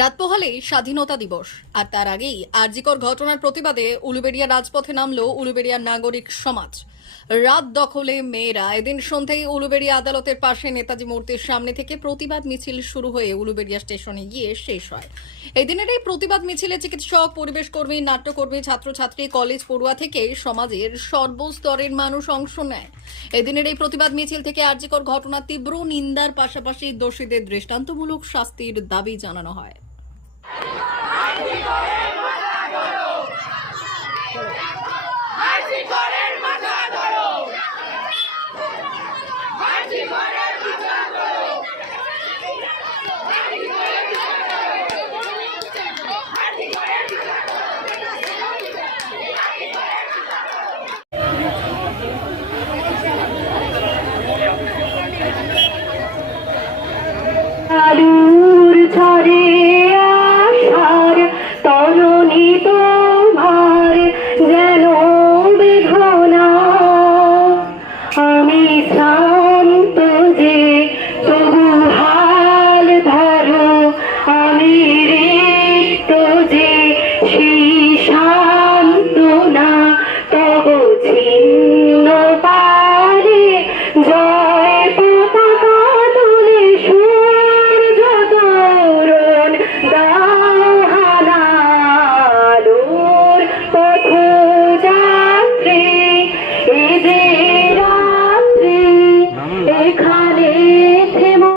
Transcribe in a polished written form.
রাত পোহালেই স্বাধীনতা দিবস, আর তার আগেই আরজিকর ঘটনার প্রতিবাদে উলুবেড়িয়া রাজপথে নামলো উলুবেড়িয়ার নাগরিক সমাজ। রাত দখলে মেয়েরা এদিন সন্ধ্যায় উলুবেড়িয়া আদালতের পাশে নেতাজি মূর্তির সামনে থেকে প্রতিবাদ মিছিল শুরু হয়ে উলুবেড়িয়া স্টেশনে গিয়ে শেষ হয়। এই দিনের এই প্রতিবাদ মিছিলে চিকিৎসক, পরিবেশ কর্মী, নাট্যকর্মী, ছাত্রছাত্রী, কলেজ পড়ুয়া থেকে সমাজের সর্বস্তরের মানুষ অংশ নেয়। এদিনের এই প্রতিবাদ মিছিল থেকে আরজিকর ঘটনার তীব্র নিন্দার পাশাপাশি দোষীদের দৃষ্টান্তমূলক শাস্তির দাবি জানানো হয়।